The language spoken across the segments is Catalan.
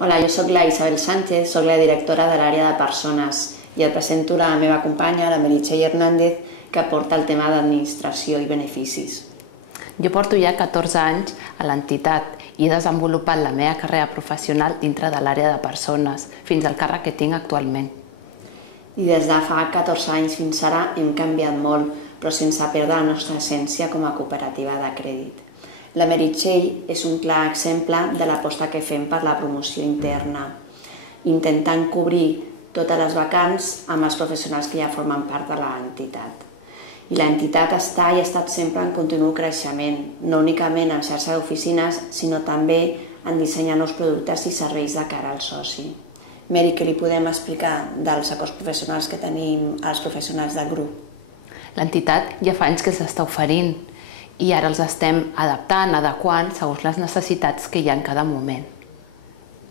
Hola, jo sóc la Isabel Sánchez, sóc la directora de l'àrea de persones i et presento la meva companya, la Meritxell Hernández, que porta el tema d'administració i beneficis. Jo porto ja 14 anys a l'entitat i he desenvolupat la meva carrera professional dintre de l'àrea de persones, fins al càrrec que tinc actualment. I des de fa 14 anys fins ara hem canviat molt, però sense perdre la nostra essència com a cooperativa de crèdit. La Meritxell és un clar exemple de l'aposta que fem per la promoció interna, intentant cobrir totes les vacants amb els professionals que ja formen part de l'entitat. I l'entitat està i ha estat sempre en continu creixement, no únicament en xarxa d'oficines, sinó també en dissenyar nous productes i serveis de cara al soci. Meri, què li podem explicar dels acords professionals que tenim als professionals del grup? L'entitat ja fa anys que s'està oferint i ara els estem adaptant, adequant, segons les necessitats que hi ha en cada moment.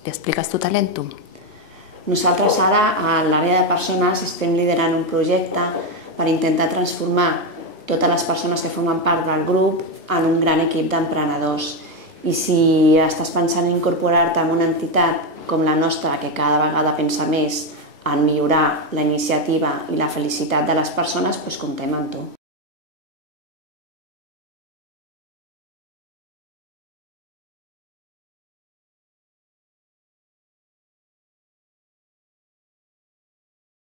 Li expliques tu, Talentum? Nosaltres ara, a l'àrea de persones, estem liderant un projecte per intentar transformar totes les persones que formen part del grup en un gran equip d'emprenedors. I si estàs pensant en incorporar-te en una entitat com la nostra, que cada vegada pensa més en millorar la iniciativa i la felicitat de les persones, doncs comptem amb tu.